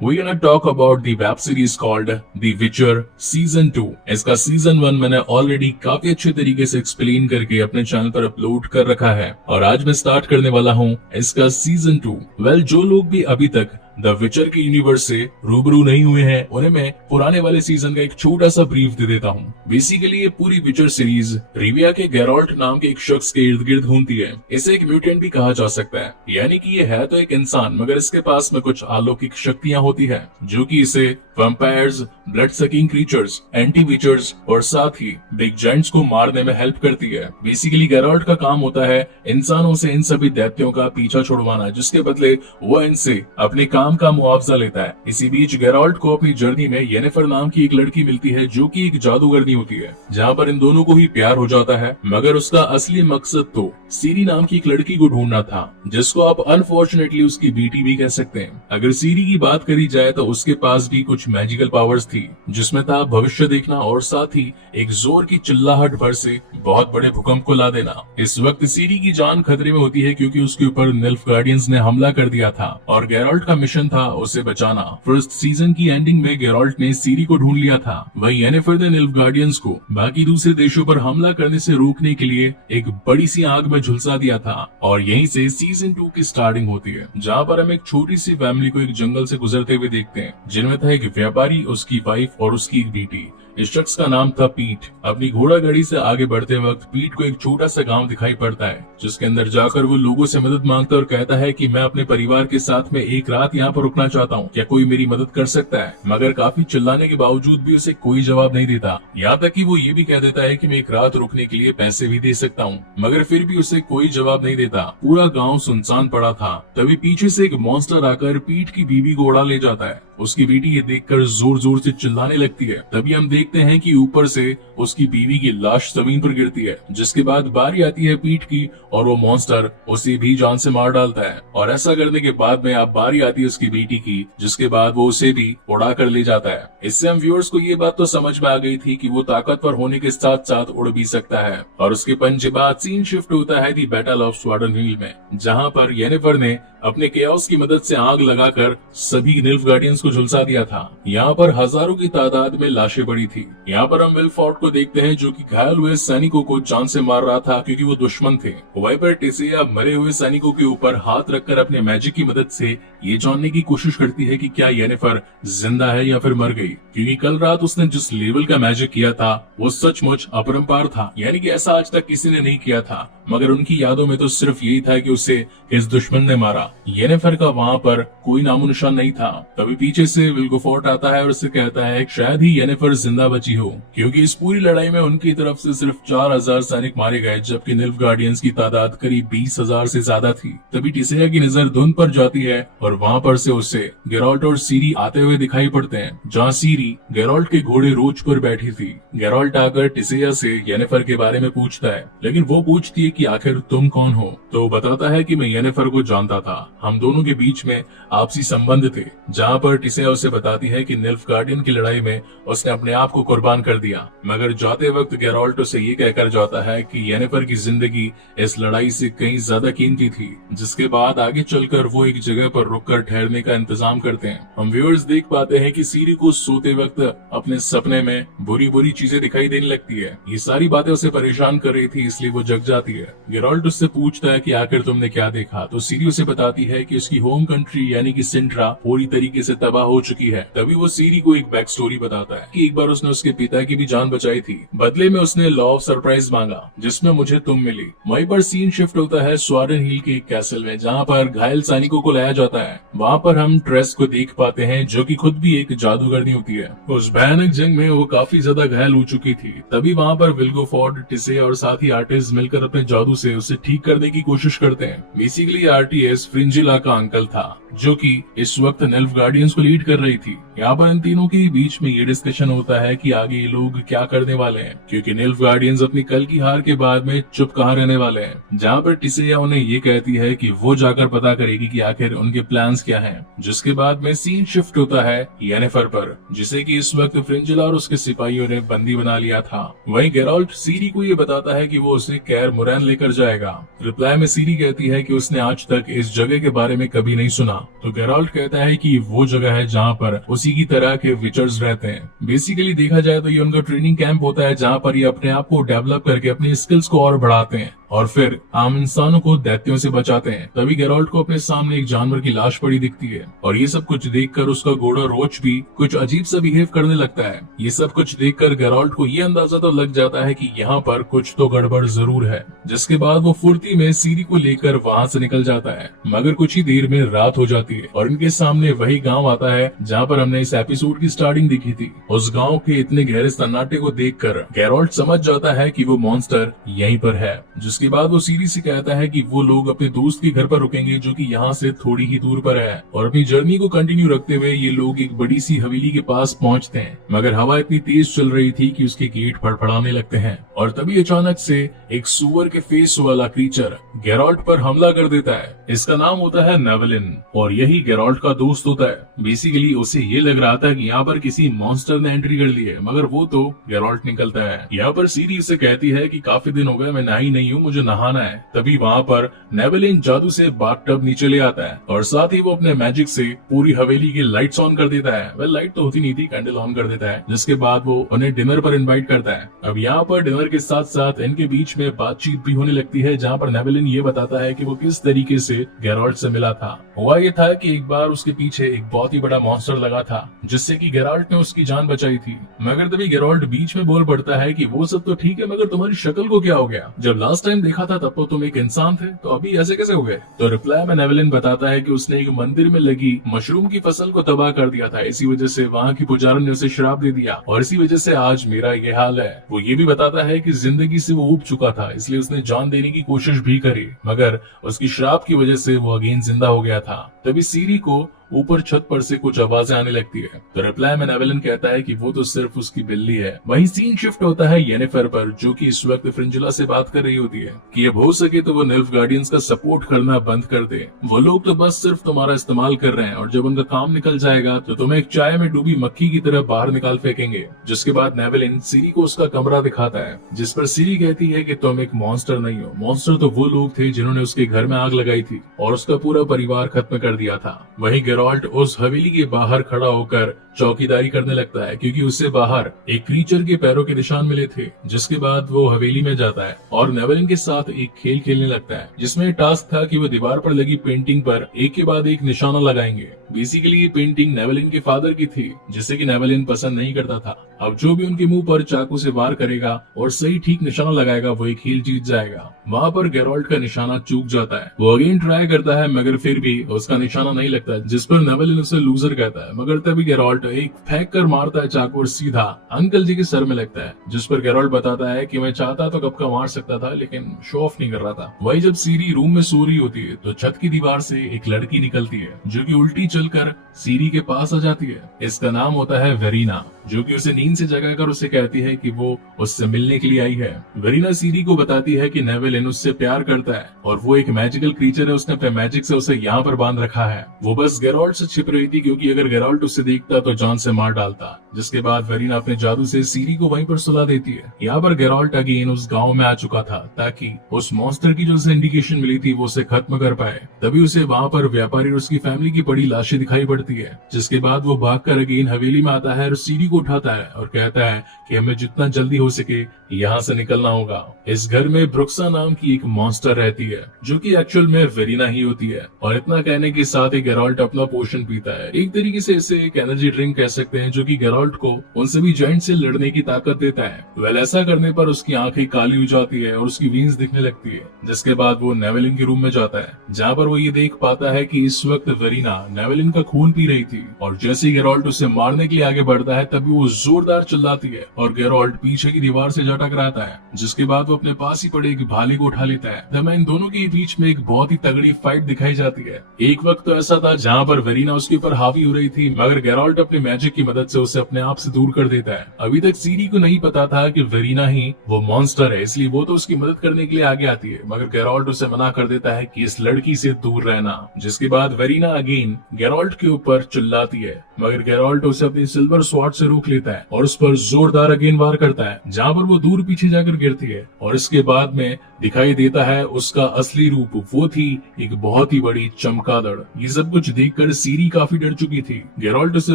We're gonna talk about the web series called The Witcher Season 2। इसका season 1 मैंने already काफी अच्छे तरीके से एक्सप्लेन करके अपने चैनल पर अपलोड कर रखा है और आज मैं स्टार्ट करने वाला हूँ इसका सीजन 2। जो लोग भी अभी तक द विचर के यूनिवर्स से रूबरू नहीं हुए हैं उन्हें मैं पुराने वाले सीजन का एक छोटा सा ब्रीफ दे देता हूँ। बेसिकली ये पूरी विचर सीरीज रिविया के गैरोल्ट नाम के एक शख्स के इर्द गिर्द घूमती है। इसे एक म्यूटेंट भी कहा जा सकता है, यानी कि ये है तो एक इंसान मगर इसके पास में कुछ अलौकिक शक्तियां होती है जो कि इसे vampires, blood sucking creatures, anti witchers और साथ ही बिग जायंट्स को मारने में हेल्प करती है। बेसिकली गैरोल्ट का काम होता है इंसानों से इन सभी दैत्यों का पीछा छुड़वाना, जिसके बदले वो इनसे अपने काम का मुआवजा लेता है। इसी बीच गैरोल्ट को अपनी जर्नी में येनिफर नाम की एक लड़की मिलती है जो कि एक जादूगरनी होती है, जहाँ पर इन दोनों को ही प्यार हो जाता है। मगर उसका असली मकसद तो सीरी नाम की एक लड़की को ढूंढना था, जिसको आप अनफॉर्चुनेटली उसकी बेटी भी कह सकते हैं। अगर सीरी की बात करी जाए तो उसके पास भी कुछ मैजिकल पावर्स थी, जिसमें था भविष्य देखना और साथ ही एक जोर की चिल्लाहट भर से बहुत बड़े भूकंप को ला देना। इस वक्त सीरी की जान खतरे में होती है क्योंकि उसके ऊपर निल्फ गार्डियंस ने हमला कर दिया था और गैरोल्ट का मिशन था उसे बचाना। फर्स्ट सीजन की एंडिंग में गैरोल्ट ने सीरी को ढूंढ लिया था, वहीं येनिफर ने निल्फ गार्डियंस को बाकी दूसरे देशों पर हमला करने से रोकने के लिए एक बड़ी सी आग में झुलसा दिया था। और यहीं से सीजन 2 की स्टार्टिंग होती है, जहाँ पर हम एक छोटी सी फैमिली को एक जंगल से गुजरते हुए देखते हैं, जिनमें था एक व्यापारी, उसकी वाइफ और उसकी एक बेटी। इस शख्स का नाम था पीट। अपनी घोड़ा गाड़ी से आगे बढ़ते वक्त पीट को एक छोटा सा गांव दिखाई पड़ता है, जिसके अंदर जाकर वो लोगों से मदद मांगता है और कहता है कि मैं अपने परिवार के साथ में एक रात यहाँ पर रुकना चाहता हूँ, क्या कोई मेरी मदद कर सकता है। मगर काफी चिल्लाने के बावजूद भी उसे कोई जवाब नहीं देता। यहाँ तक कि वो ये भी कह देता है कि मैं एक रात रुकने के लिए पैसे भी दे सकता हूँ, मगर फिर भी उसे कोई जवाब नहीं देता। पूरा गाँव सुनसान पड़ा था। तभी पीछे से एक मॉन्स्टर आकर पीट की बीवी को उड़ा ले जाता है। उसकी बेटी ये देखकर जोर जोर से चिल्लाने लगती है। तभी हम देखते हैं कि ऊपर से उसकी बीवी की लाश जमीन पर गिरती है, जिसके बाद बारी आती है पीट की और वो मॉन्स्टर उसे भी जान से मार डालता है। और ऐसा करने के बाद में अब बारी आती है उसकी बेटी की, जिसके बाद वो उसे भी उड़ा कर ले जाता है। इससे हम व्यूअर्स को ये बात तो समझ में आ गई थी कि वो ताकतवर होने के साथ साथ उड़ भी सकता है। और उसके पंच बाद सीन शिफ्ट होता है दी बैटल ऑफ स्वार्डन हिल में, जहाँ पर येनिफर ने अपने केओस की मदद से आग लगाकर सभी निल्फ गार्डियंस को झुलसा दिया था। यहाँ पर हजारों की तादाद में लाशें पड़ी थी। यहाँ पर हम विलफोर्ड को देखते हैं जो कि घायल हुए सैनिकों को जान से मार रहा था क्योंकि वो दुश्मन थे। वहीं पर टिसिया मरे हुए सैनिकों के ऊपर हाथ रखकर अपने मैजिक की मदद से ये जानने की कोशिश करती है कि क्या येनिफर जिंदा है या फिर मर गई, क्योंकि कल रात उसने जिस लेवल का मैजिक किया था वो सचमुच अपरंपार था, यानी कि ऐसा आज तक किसी ने नहीं किया था। मगर उनकी यादों में तो सिर्फ यही था कि उसे इस दुश्मन ने मारा। येनिफर का वहाँ पर कोई नामो निशान नहीं था। तभी पीछे से विल्गोफोर्ट आता है और उससे कहता है शायद ही येनिफर जिंदा बची हो, क्योंकि इस पूरी लड़ाई में उनकी तरफ से सिर्फ 4000 सैनिक मारे गए, जबकि निल्फ गार्डियंस की तादाद करीब 20,000 से ज्यादा थी। तभी टिसिया की नजर धुंध पर जाती है और वहाँ पर से उसे गैरोल्ट और सीरी आते हुए दिखाई पड़ते हैं, जहाँ सीरी गैरोल्ट के घोड़े रोज पर बैठी थी। गैरोल्ट आकर टिसिया से येनिफर के बारे में पूछता है, लेकिन वो पूछती है कि आखिर तुम कौन हो, तो वो बताता है कि मैं येनिफर को जानता था, हम दोनों के बीच में आपसी संबंध थे। जहाँ पर टिसिया उसे बताती है कि निल्फ गार्डियन की लड़ाई में उसने अपने आप को कुर्बान कर दिया, मगर जाते वक्त गैरोल्ट उसे ये कहकर जाता है कि येनिफर की जिंदगी इस लड़ाई से कहीं ज्यादा कीमती थी। जिसके बाद आगे चलकर वो एक जगह पर रुककर ठहरने का इंतजाम करते हैं। हम व्यूअर्स देख पाते हैं कि सीरी को सोते वक्त अपने सपने में बुरी बुरी चीजें दिखाई देने लगती है। ये सारी बातें उसे परेशान कर रही थी, इसलिए वो जग जाती है। गैरोल्ट उससे पूछता है कि आखिर तुमने क्या देखा, तो सीरी उसे बताती है कि उसकी होम कंट्री यानी कि सिंट्रा पूरी तरीके से तबाह हो चुकी है। तभी वो सीरी को एक बैक स्टोरी बताता है कि एक बार उसने उसके पिता की भी जान बचाई थी, बदले में उसने लॉ ऑफ सरप्राइज मांगा जिसमें मुझे तुम मिली। वहीं पर सीन शिफ्ट होता है स्वार्डन हिल के एक कैसल में, जहाँ पर घायल सैनिकों को लाया जाता है। वहाँ पर हम ट्रेस को देख पाते हैं जो कि खुद भी एक जादूगरनी होती है। उस भयानक जंग में वो काफी ज्यादा घायल हो चुकी थी। तभी वहाँ पर विल्गोफोर्ड, टिसे और साथ ही आर्टिस्ट मिलकर अपने जादू से उसे ठीक करने की कोशिश करते हैं। बेसिकली आरटीएस फ्रिंजिला का अंकल था, जो कि इस वक्त निल्फ गार्डियंस को लीड कर रही थी। यहाँ पर इन तीनों के बीच में ये डिस्कशन होता है कि आगे ये लोग क्या करने वाले हैं, क्योंकि निल्फ गार्डियंस अपनी कल की हार के बाद में चुप कहाँ रहने वाले हैं। जहाँ पर टिसिया उन्हें ये कहती है कि वो जाकर पता करेगी कि आखिर उनके प्लान्स क्या हैं। जिसके बाद में सीन शिफ्ट होता है येनिफर पर, जिसे कि इस वक्त फ्रिंजिला और उसके सिपाहियों ने बंदी बना लिया था। वहीं गैरोल्ट सीरी को ये बताता है कि वो उसे कैर मुरैन लेकर जाएगा। रिप्लाई में सीरी कहती है कि उसने आज तक इस जगह के बारे में कभी नहीं सुना, तो गेराल्ट कहता है कि वो जगह है जहाँ पर उसी की तरह के विचर्स रहते हैं। बेसिकली देखा जाए तो ये उनका ट्रेनिंग कैंप होता है जहाँ पर ये अपने आप को डेवलप करके अपनी स्किल्स को और बढ़ाते हैं और फिर आम इंसानों को दैत्यों से बचाते हैं। तभी गेराल्ट को अपने सामने एक जानवर की लाश पड़ी दिखती है और ये सब कुछ देखकर उसका घोड़ा रोच भी कुछ अजीब सा बिहेव करने लगता है। ये सब कुछ देखकर गेराल्ट को ये अंदाजा तो लग जाता है कि यहाँ पर कुछ तो गड़बड़ जरूर है, जिसके बाद वो फुर्ती में सीरी को लेकर वहाँ से निकल जाता है। मगर कुछ ही देर में रात हो जाती है और इनके सामने वही गाँव आता है जहाँ पर हमने इस एपिसोड की स्टार्टिंग देखी थी। उस गाँव के इतने गहरे सन्नाटे को देखकर गेराल्ट समझ जाता है कि वो मॉन्स्टर यहीं पर है। जिसके बाद वो सीरी से कहता है कि वो लोग अपने दोस्त के घर पर रुकेंगे जो कि यहाँ से थोड़ी ही दूर पर है और अपनी जर्नी को कंटिन्यू रखते हुए ये लोग एक बड़ी सी हवेली के पास पहुँचते हैं। मगर हवा इतनी तेज चल रही थी कि उसके गेट फड़फड़ाने लगते हैं और तभी अचानक से एक सुअर के फेस वाला क्रीचर गेराल्ट पर हमला कर देता है। इसका नाम होता है नेवेलिन और यही गेराल्ट का दोस्त होता है। बेसिकली उसे ये लग रहा था कि यहाँ पर किसी मॉन्स्टर ने एंट्री कर ली है, मगर वो तो गेराल्ट निकलता है। यहाँ पर सीरी उसे कहती है कि काफी दिन हो गए मैं नहाई नहीं हूँ, मुझे नहाना है। तभी वहाँ पर नेवेलिन जादू से बाथटब नीचे ले आता है और साथ ही वो अपने मैजिक से पूरी हवेली की लाइट्स ऑन कर देता है। वेल लाइट तो होती नहीं थी, कैंडल ऑन कर देता है। जिसके बाद वो उन्हें डिनर पर इनवाइट करता है। अब यहाँ पर डिनर के साथ साथ इनके बीच में बातचीत भी होने लगती है जहाँ पर नेवेलिन ये बताता है कि वो किस तरीके से गेराल्ट से मिला था। हुआ ये था कि एक बार उसके पीछे एक बहुत ही बड़ा मॉन्स्टर लगा था जिससे कि गेराल्ट ने उसकी जान बचाई थी। मगर तभी गेराल्ट बीच में बोल पड़ता है कि वो सब तो ठीक है, मगर तुम्हारी शक्ल को क्या हो गया? जब लास्ट टाइम देखा था तब तो तुम एक इंसान थे, तो अभी ऐसे कैसे हो गए? तो रिप्लाई में नेवेलिन बताता है कि उसने एक मंदिर में लगी मशरूम की फसल को तबाह कर दिया था, इसी वजह से वहाँ की पुजारन ने उसे श्राप दे दिया और इसी वजह से आज मेरा ये हाल है। वो ये भी बताता है कि जिंदगी से वो ऊब चुका था, इसलिए उसने जान देने की कोशिश भी करी, मगर उसकी श्राप की वजह से वो अगेन जिंदा हो गया था। तभी सीरी को ऊपर छत पर से कुछ आवाजें आने लगती है। तो रिप्लाई में नेवेलिन कहता है कि वो तो सिर्फ उसकी बिल्ली है। वहीं सीन शिफ्ट होता है येनिफर पर, जो कि इस वक्त फ्रिंजुला से बात कर रही होती है कि अब हो सके तो वो निल्फ गार्डियंस का सपोर्ट करना बंद कर दे। वो लोग तो बस सिर्फ तुम्हारा इस्तेमाल कर रहे हैं और जब उनका काम निकल जाएगा तो तुम्हें एक चाय में डूबी मक्खी की तरह बाहर निकाल फेंकेंगे। जिसके बाद नेवेलिन सीरी को उसका कमरा दिखाता है, जिस पर सीरी कहती है कि तुम एक मॉन्स्टर नहीं हो। मॉन्स्टर तो वो लोग थे जिन्होंने उसके घर में आग लगाई थी और उसका पूरा परिवार खत्म कर दिया था। वहीं गेराल्ट उस हवेली के बाहर खड़ा होकर चौकीदारी करने लगता है क्योंकि उससे बाहर एक क्रीचर के पैरों के निशान मिले थे। जिसके बाद वो हवेली में जाता है और नेवेलिन के साथ एक खेल खेलने लगता है जिसमें टास्क था कि वो दीवार पर लगी पेंटिंग पर एक के बाद एक निशाना लगाएंगे। बेसिकली ये पेंटिंग नेवेलिन के फादर की थी जिसे कि नेवेलिन पसंद नहीं करता था। अब जो भी उनके मुंह पर चाकू से वार करेगा और सही ठीक निशाना लगाएगा वो एक खेल जीत जाएगा। वहाँ पर गेराल्ट का निशाना चूक जाता है। वो अगेन ट्राई करता है मगर फिर भी उसका निशाना नहीं लगता, जिस पर नेवेलिन उसे लूजर कहता है। मगर तभी गेराल्ट एक फेंक कर मारता है चाकू और सीधा अंकल जी के सर में लगता है, जिस पर गेराल्ट बताता है कि मैं चाहता तो कब का मार सकता था लेकिन शो ऑफ नहीं कर रहा था। वही जब सीरी रूम में सो रही होती है तो छत की दीवार से एक लड़की निकलती है जो कि उल्टी चलकर सीरी के पास आ जाती है। इसका नाम होता है वेरीना, जो कि उसे नींद से जगाकर उसे कहती है कि वो उससे मिलने के लिए आई है। वेरीना सीरी को बताती है कि नेवेलिन उससे प्यार करता है और वो एक मैजिकल क्रीचर है, उसने अपने मैजिक से उसे यहाँ पर बांध रखा है। वो बस गेराल्ट से छिप रही थी क्योंकि अगर गेराल्ट उसे देखता तो जान से मार डालता। जिसके बाद वेरीना अपने जादू से सीरी को वहीं पर सुला देती है। यहाँ पर गेराल्ट अगेन उस गाँव में आ चुका था ताकि उस मॉन्स्टर की जो उसे इंडिकेशन मिली थी वो उसे खत्म कर पाए। तभी उसे वहाँ पर व्यापारी और उसकी फैमिली की बड़ी लाशें दिखाई पड़ती है। जिसके बाद वो भागकर अगेन हवेली में आता है और सीरी को उठाता है और कहता है कि हमें जितना जल्दी हो सके यहाँ से निकलना होगा। इस घर में ब्रुक्सा नाम की एक मॉन्स्टर रहती है जो कि एक्चुअल में वेरीना ही होती है। और इतना कहने के साथ ही गेराल्ट अपना पोषण पीता है। एक तरीके से इसे एक एनर्जी ड्रिंक कह सकते हैं जो कि गेराल्ट को उन सभी जायंट से लड़ने की ताकत देता है। वेल ऐसा करने पर उसकी आंखें काली हो जाती है और उसकी वीन्स दिखने लगती है। जिसके बाद वो नेवेलिन के रूम में जाता है जहाँ पर वो ये देख पाता है कि इस वक्त वेरीना नेवेलिन का खून पी रही थी और जैसे ही गेराल्ट उसे मारने के लिए आगे बढ़ता है तभी वो जोरदार चिल्लाती है और गेराल्ट पीछे की दीवार से जा टकराता है। जिसके बाद वो अपने पास ही पड़े एक भाले को उठा लेता है। तब इन दोनों के बीच में एक बहुत ही तगड़ी फाइट दिखाई जाती है। एक वक्त तो ऐसा था जहाँ पर वेरीना उसके ऊपर हावी हो रही थी मगर गेराल्ट अपने मैजिक की मदद से उसे अपने आप से दूर कर देता है। अभी तक सीरी को नहीं पता था कि वेरीना ही वो मॉन्स्टर है, इसलिए वो तो उसकी मदद करने के लिए आगे आती है मगर गेराल्ट उसे मना कर देता है कि इस लड़की से दूर रहना। जिसके बाद वेरीना अगेन गेराल्ट के ऊपर चिल्लाती है मगर गेराल्ट उसे अपनी सिल्वर स्वॉर्ड से रोक लेता है और उस पर जोरदार अगेन वार करता है। जहाँ पर वो दूर पीछे जाकर गिरती है और इसके बाद में दिखाई देता है उसका असली रूप। वो थी एक बहुत ही बड़ी चमगादड़। ये सब कुछ देखकर सीरी काफी डर चुकी थी। गेरोल्ट उसे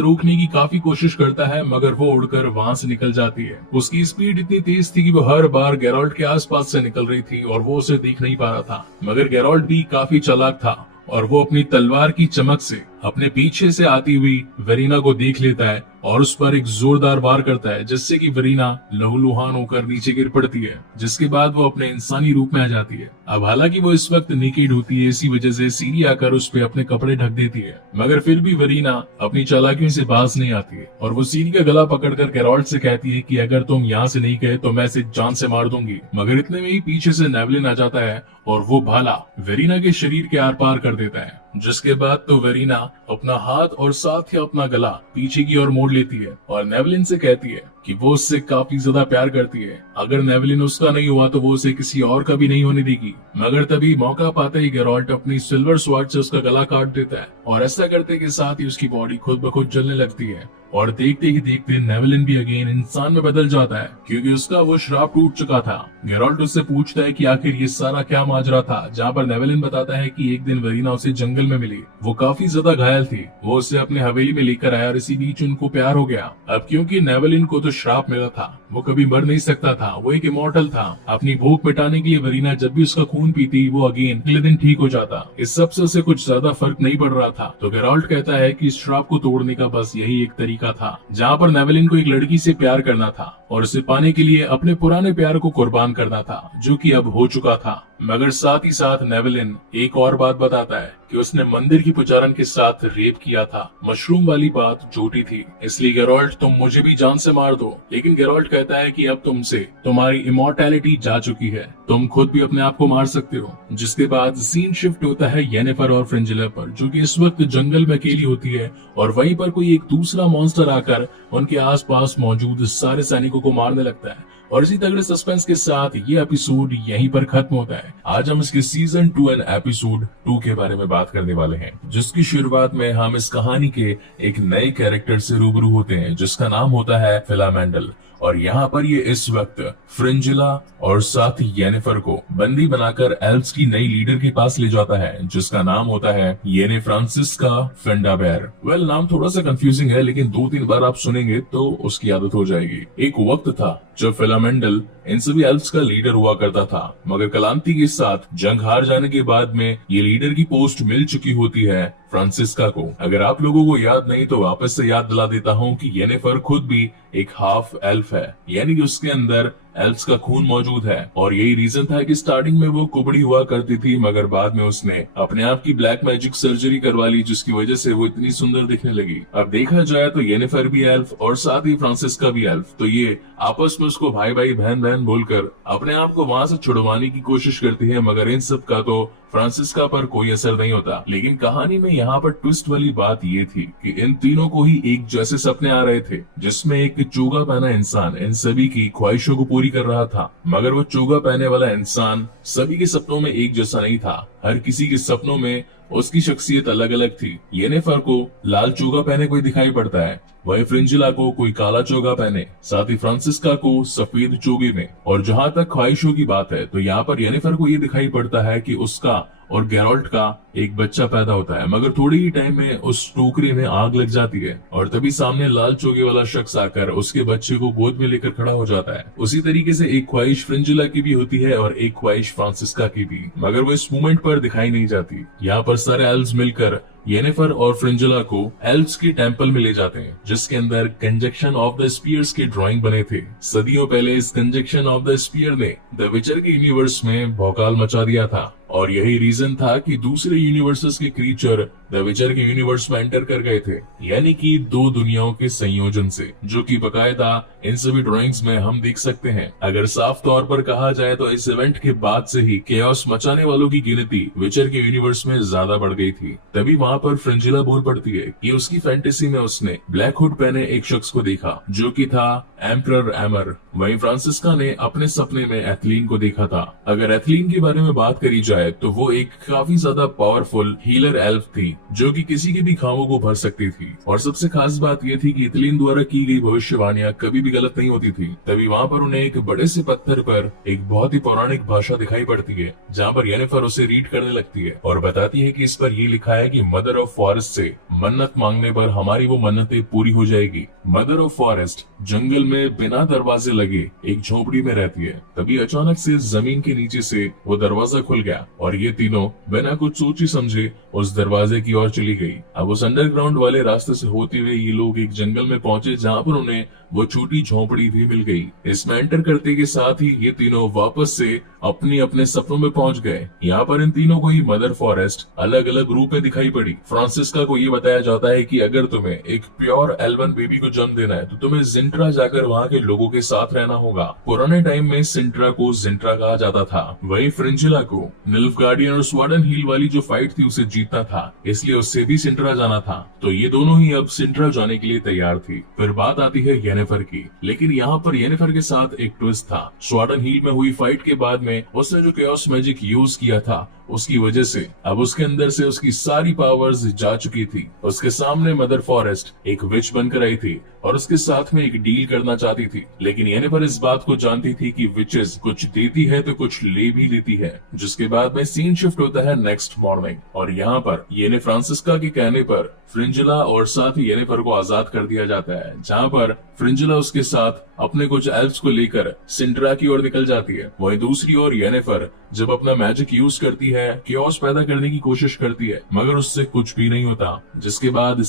रोकने की काफी कोशिश करता है मगर वो उड़कर वहां से निकल जाती है। उसकी स्पीड इतनी तेज थी कि वो हर बार गेरोल्ट के आसपास से निकल रही थी और वो उसे देख नहीं पा रहा था। मगर गेरोल्ट भी काफी चालाक था और वो अपनी तलवार की चमक से अपने पीछे से आती हुई वेरीना को देख लेता है और उस पर एक जोरदार वार करता है, जिससे कि वेरीना लहूलुहान होकर नीचे गिर पड़ती है, जिसके बाद वो अपने इंसानी रूप में आ जाती है। अब हालांकि वो इस वक्त नेकेड होती है, इसी वजह से सीरी आकर उस पे अपने कपड़े ढक देती है, मगर फिर भी वेरीना अपनी चालाकियों से बाज नहीं आती है और वो सीरी का गला पकड़कर गेरोल्ट से कहती है कि अगर तुम यहाँ से नहीं गए तो मैं इसे जान से मार दूंगी। मगर इतने में ही पीछे से नेवलिन आ जाता है और वो भाला वेरीना के शरीर के आर पार कर देता है, जिसके बाद तो वेरीना अपना हाथ और साथ ही अपना गला पीछे की ओर मोड़ लेती है और नेवलिन से कहती है कि वो उससे काफी ज्यादा प्यार करती है। अगर नेवलिन उसका नहीं हुआ तो वो उसे किसी और का भी नहीं होने देगी। मगर तभी मौका पाते ही गेरोल्ट अपनी सिल्वर स्वॉर्ड से उसका गला काट देता है और ऐसा करते के साथ ही उसकी बॉडी खुद ब खुद जलने लगती है और देखते ही देखते नेवलिन भी अगेन इंसान में बदल जाता है, क्योंकि उसका वो श्राप टूट चुका था। गेरोल्ट उससे पूछता है कि आखिर ये सारा क्या माजरा था, जहाँ पर नेवलिन बताता है कि एक दिन वेरीना उसे जंगल में मिली। वो काफी ज्यादा घायल थी, वो उसे अपने हवेली में लेकर आया और इसी बीच उनको प्यार हो गया। अब क्योंकि नेवलिन को तो श्राप मिला था, वो कभी मर नहीं सकता था, वो एक इमॉर्टल था। अपनी भूख मिटाने के लिए वेरीना जब भी उसका खून पीती वो अगेन अगले दिन ठीक हो जाता। इस सब से उसे कुछ ज्यादा फर्क नहीं पड़ रहा था। तो गेरोल्ट कहता है कि इस श्राप को तोड़ने का बस यही एक तरीका था, जहाँ पर नेवलिन को एक लड़की से प्यार करना था और उसे पाने के लिए अपने पुराने प्यार को कुर्बान करना था, जो कि अब हो चुका था। मगर साथ ही साथ नेवलिन एक और बात बताता है कि उसने मंदिर की पुजारन के साथ रेप किया था। मशरूम वाली बात झूठी थी, इसलिए गेरोल्ट तुम मुझे भी जान से मार दो। लेकिन गेरोल्ट कहता है कि अब तुमसे तुम्हारी इमॉर्टैलिटी जा चुकी है, तुम खुद भी अपने आप को मार सकते हो। जिसके बाद सीन शिफ्ट होता है येनिफर और फ्रिंजिला पर, जो कि इस वक्त जंगल में अकेली होती है और वहीं पर कोई एक दूसरा मॉन्स्टर आकर उनके आसपास मौजूद सारे सैनिकों को मारने लगता है। और इसी तगड़े सस्पेंस के साथ ये एपिसोड यहीं पर खत्म होता है। आज हम इसके सीजन 2 एंड एपिसोड 2 के बारे में बात करने वाले हैं, जिसकी शुरुआत में हम इस कहानी के एक नए कैरेक्टर से रूबरू होते हैं, जिसका नाम होता है फिलामेंडल। और यहाँ पर ये इस वक्त फ्रिंजिला और साथ ही येनिफर को बंदी बनाकर एल्व्स की नई लीडर के पास ले जाता है, जिसका नाम होता है येने फ्रांसिस्का फेंडाबेर। वेल, नाम थोड़ा सा कंफ्यूजिंग है, लेकिन 2-3 बार आप सुनेंगे तो उसकी आदत हो जाएगी। एक वक्त था जब फिलामेंडल इन सभी एल्व्स का लीडर हुआ करता था, मगर क्लांति के साथ जंग हार जाने के बाद में ये लीडर की पोस्ट मिल चुकी होती है फ्रांसिस्का को। अगर आप लोगों को याद नहीं तो वापस से याद दिला देता हूँ कि येनिफर खुद भी एक हाफ एल्फ है, यानी कि उसके अंदर एल्व्स का खून मौजूद है। और यही रीजन था कि स्टार्टिंग में वो कुबड़ी हुआ करती थी, मगर बाद में उसने अपने आप की ब्लैक मैजिक सर्जरी करवा ली, जिसकी वजह से वो इतनी सुंदर दिखने लगी। अब देखा जाए तो येनिफर भी एल्फ और साथ ही फ्रांसिस्का भी एल्फ, तो ये आपस में उसको भाई भाई बहन बहन बोलकर अपने आप को वहां से छुड़वाने की कोशिश करती है, मगर इन सब का तो फ्रांसिस्का पर कोई असर नहीं होता। लेकिन कहानी में यहाँ पर ट्विस्ट वाली बात ये थी कि इन तीनों को ही एक जैसे सपने आ रहे थे, जिसमें एक चोगा पहना इंसान इन सभी की ख्वाहिशों को पूरी कर रहा था। मगर वो चोगा पहने वाला इंसान सभी के सपनों में एक जैसा नहीं था, हर किसी के सपनों में उसकी शख्सियत अलग अलग थी। येनिफर को लाल चोगा पहने कोई दिखाई पड़ता है, वही फ्रिंजिला को कोई काला चोगा पहने, साथ ही फ्रांसिस्का को सफेद चोगे में। और जहाँ तक ख्वाहिशों की बात है तो यहाँ पर येनिफर को ये दिखाई पड़ता है कि उसका और गेरोल्ट का एक बच्चा पैदा होता है, मगर थोड़ी ही टाइम में उस टोकरी में आग लग जाती है और तभी सामने लाल चोगे वाला शख्स आकर उसके बच्चे को गोद में लेकर खड़ा हो जाता है। उसी तरीके से एक ख्वाहिश फ्रिंजिला की भी होती है और एक ख्वाहिश फ्रांसिस्का की भी, मगर वो इस मोमेंट पर दिखाई नहीं जाती। यहाँ पर सारे एल्व्स मिलकर येनिफर और फ्रिंजिला को एल्व्स के टेंपल में ले जाते हैं, जिसके अंदर कंजक्शन ऑफ द स्पीयर्स के ड्राइंग बने थे। सदियों पहले इस कंजक्शन ऑफ द स्पीयर ने द विचर के यूनिवर्स में भौकाल मचा दिया था और यही रीजन था कि दूसरे यूनिवर्सेस के क्रीचर द विचर के यूनिवर्स में एंटर कर गए थे, यानी कि 2 दुनियाओं के संयोजन से, जो कि बकायदा इन सभी ड्राइंग्स में हम देख सकते हैं। अगर साफ तौर पर कहा जाए तो इस इवेंट के बाद से ही केओस मचाने वालों की गिनती विचर के यूनिवर्स में ज्यादा बढ़ गई थी। तभी वहाँ पर फ्रिंजिला बोल पड़ती है कि उसकी फैंटेसी में उसने ब्लैक हुड पहने एक शख्स को देखा, जो कि था एम्परर एमर। वहीं फ्रांसिस्का ने अपने सपने में एथलीन को देखा था। अगर एथलीन के बारे में बात करी जाए है तो वो एक काफी ज्यादा पावरफुल हीलर एल्फ थी जो कि किसी के भी खामों को भर सकती थी। और सबसे खास बात ये थी कि इतलिन द्वारा की गई भविष्यवाणियां कभी भी गलत नहीं होती थी। तभी वहाँ पर उन्हें एक बड़े से पत्थर पर एक बहुत ही पौराणिक भाषा दिखाई पड़ती है, जहाँ पर येनिफर उसे रीड करने लगती है और बताती है कि इस पर ये लिखा है कि मदर ऑफ फॉरेस्ट से मन्नत मांगने पर हमारी वो मन्नतें पूरी हो जाएगी। मदर ऑफ फॉरेस्ट जंगल में बिना दरवाजे लगे एक झोपड़ी में रहती है। तभी अचानक से जमीन के नीचे से वो दरवाजा खुल गया और ये तीनों बिना कुछ सोची समझे उस दरवाजे की ओर चली गई। अब उस अंडरग्राउंड वाले रास्ते से होते हुए ये लोग एक जंगल में पहुंचे जहाँ पर उन्हें वो छोटी झोपड़ी भी मिल गई। इसमें एंटर करते के साथ ही ये तीनों वापस से अपने अपने सपनों में पहुंच गए। यहाँ पर इन तीनों को ही मदर फॉरेस्ट अलग अलग रूप में दिखाई पड़ी। फ्रांसिस्का को ये बताया जाता है कि अगर तुम्हें एक प्योर एल्वन बेबी को जन्म देना है तो तुम्हें जिंट्रा जाकर वहाँ के लोगों के साथ रहना होगा। पुराने टाइम में सिंट्रा को जिंट्रा कहा जाता था। वही फ्रिंजिला को निल्फगार्डियन और स्वार्डन हील वाली जो फाइट थी उसे जीतना था, इसलिए उससे भी सिंट्रा जाना था। तो ये दोनों ही अब सिंट्रा जाने के लिए तैयार थी। फिर बात आती है येनिफर की, लेकिन यहाँ पर येनिफर के साथ एक ट्विस्ट था। स्वार्डन हील में हुई फाइट के बाद में उसने जो केओस मैजिक यूज किया था उसकी वजह से अब उसके अंदर से उसकी सारी पावर्स जा चुकी थी। उसके सामने मदर फॉरेस्ट एक विच बनकर आई थी और उसके साथ में एक डील करना चाहती थी, लेकिन येनिफर इस बात को जानती थी कि विचेस कुछ देती है तो कुछ ले भी लेती है। जिसके बाद में सीन शिफ्ट होता है नेक्स्ट मॉर्निंग और यहाँ पर येने फ्रांसिस्का के कहने पर फ्रिंजिला और साथ ही येनिफर को आजाद कर दिया जाता है, जहाँ पर फ्रिंजिला उसके साथ अपने कुछ एल्फ्स को लेकर सिंट्रा की ओर निकल जाती है। वहीं दूसरी ओर येनिफर जब अपना मैजिक यूज करती है, केओस पैदा करने की कोशिश करती है, मगर उससे कुछ भी नहीं होता। जिसके बाद